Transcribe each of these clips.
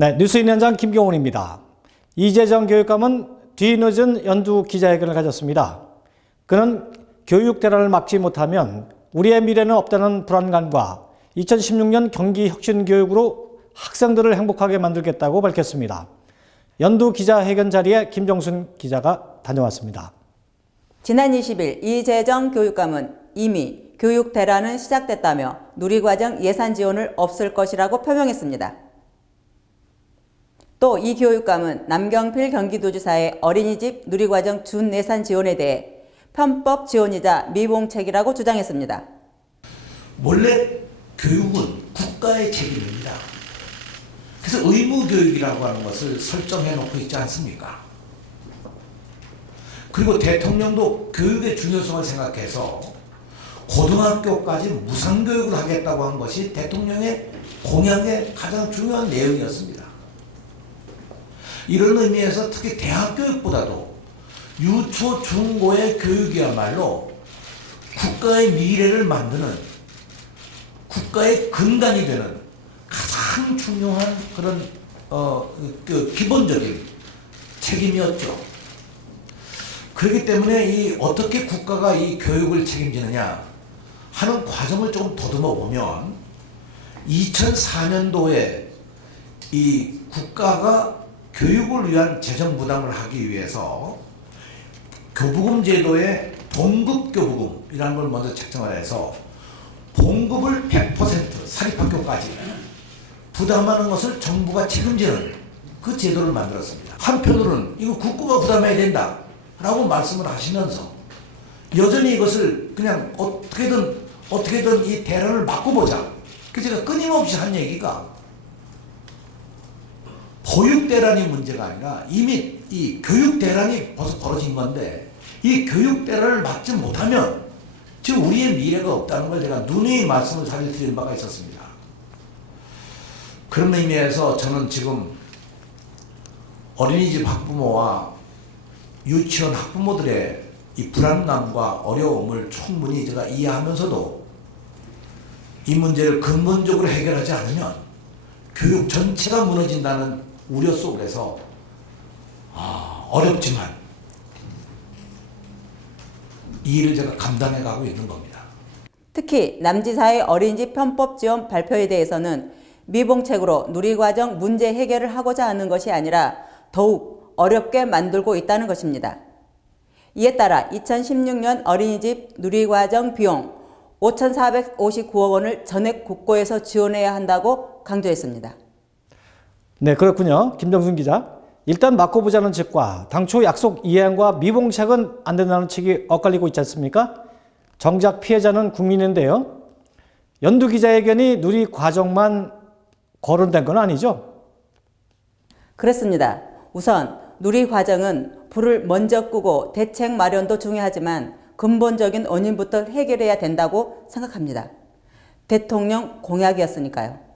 네, 뉴스인 현장 김경훈입니다. 이재정 교육감은 뒤늦은 연두 기자회견을 가졌습니다. 그는 교육 대란을 막지 못하면 우리의 미래는 없다는 불안감과 2016년 경기 혁신교육으로 학생들을 행복하게 만들겠다고 밝혔습니다. 연두 기자회견 자리에 김정순 기자가 다녀왔습니다. 지난 20일 이재정 교육감은 이미 교육 대란은 시작됐다며 누리과정 예산 지원을 없앨 것이라고 표명했습니다. 또 이 교육감은 남경필 경기도지사의 어린이집 누리과정 준예산 지원에 대해 편법 지원이자 미봉책이라고 주장했습니다. 원래 교육은 국가의 책임입니다. 그래서 의무교육이라고 하는 것을 설정해 놓고 있지 않습니까? 그리고 대통령도 교육의 중요성을 생각해서 고등학교까지 무상교육을 하겠다고 한 것이 대통령의 공약의 가장 중요한 내용이었습니다. 이런 의미에서 특히 대학교육보다도 유초, 중고의 교육이야말로 국가의 미래를 만드는 국가의 근간이 되는 가장 중요한 그런 기본적인 책임이었죠. 그렇기 때문에 어떻게 국가가 이 교육을 책임지느냐 하는 과정을 조금 더듬어 보면 2004년도에 이 국가가 교육을 위한 재정 부담을 하기 위해서 교부금 제도의 봉급교부금이라는 걸 먼저 책정을 해서 봉급을 100% 사립학교까지 부담하는 것을 정부가 책임지는 그 제도를 만들었습니다. 한편으로는 이거 국고가 부담해야 된다 라고 말씀을 하시면서 여전히 이것을 그냥 어떻게든 이 대란을 막고보자. 그래서 제가 끊임없이 한 얘기가 보육 대란이 문제가 아니라 이미 이 교육 대란이 벌써 벌어진 건데 이 교육 대란을 막지 못하면 지금 우리의 미래가 없다는 걸 제가 누누이 말씀을 사실 드린 바가 있었습니다. 그런 의미에서 저는 지금 어린이집 학부모와 유치원 학부모들의 이 불안감과 어려움을 충분히 제가 이해하면서도 이 문제를 근본적으로 해결하지 않으면 교육 전체가 무너진다는 우려 속에서 어렵지만 이 일을 제가 감당해 가고 있는 겁니다. 특히 남지사의 어린이집 편법 지원 발표에 대해서는 미봉책으로 누리과정 문제 해결을 하고자 하는 것이 아니라 더욱 어렵게 만들고 있다는 것입니다. 이에 따라 2016년 어린이집 누리과정 비용 5,459억 원을 전액 국고에서 지원해야 한다고 강조했습니다. 네, 그렇군요. 김정순 기자. 일단 막고 보자는 측과 당초 약속 이행과 미봉책은 안 된다는 측이 엇갈리고 있지 않습니까? 정작 피해자는 국민인데요. 연두 기자회견이 누리 과정만 거론된 건 아니죠? 그렇습니다. 우선 누리 과정은 불을 먼저 끄고 대책 마련도 중요하지만 근본적인 원인부터 해결해야 된다고 생각합니다. 대통령 공약이었으니까요.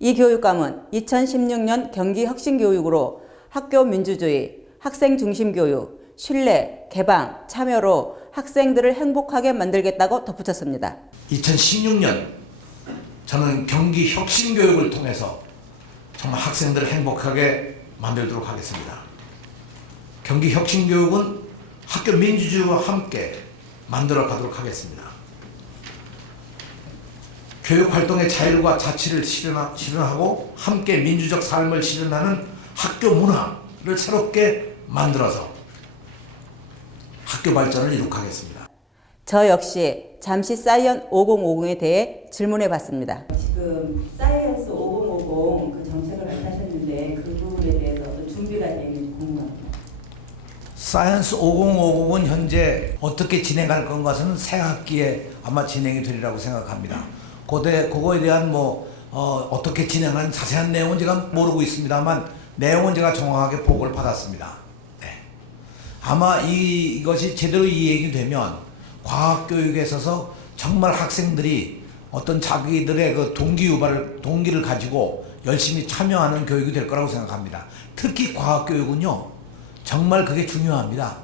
이 교육감은 2016년 경기 혁신교육으로 학교 민주주의, 학생 중심 교육, 신뢰, 개방, 참여로 학생들을 행복하게 만들겠다고 덧붙였습니다. 2016년 저는 경기 혁신교육을 통해서 정말 학생들을 행복하게 만들도록 하겠습니다. 경기 혁신교육은 학교 민주주의와 함께 만들어 가도록 하겠습니다. 교육활동의 자율과 자치를 실현하고 함께 민주적 삶을 실현하는 학교 문화를 새롭게 만들어서 학교 발전을 이룩하겠습니다. 저 역시 잠시 사이언 5050에 대해 질문해 봤습니다. 지금 사이언스 5050 그 정책을 발표하셨는데 그 부분에 대해서 준비가 되는지 궁금합니다. 사이언스 5050은 현재 어떻게 진행할 것은 새 학기에 아마 진행이 되리라고 생각합니다. 그거에 대한 어떻게 진행한 자세한 내용은 제가 모르고 있습니다만 내용은 제가 정확하게 보고를 받았습니다. 네. 아마 이것이 제대로 이행이 되면 과학교육에 있어서 정말 학생들이 어떤 자기들의 그 동기를 가지고 열심히 참여하는 교육이 될 거라고 생각합니다. 특히 과학교육은요, 정말 그게 중요합니다.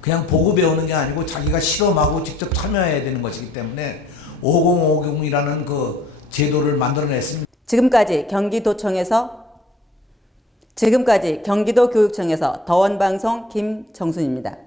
그냥 보고 배우는 게 아니고 자기가 실험하고 직접 참여해야 되는 것이기 때문에 5050이라는 그 제도를 만들어냈습니다. 지금까지 경기도청에서 지금까지 경기도 교육청에서 더원방송 김정순입니다.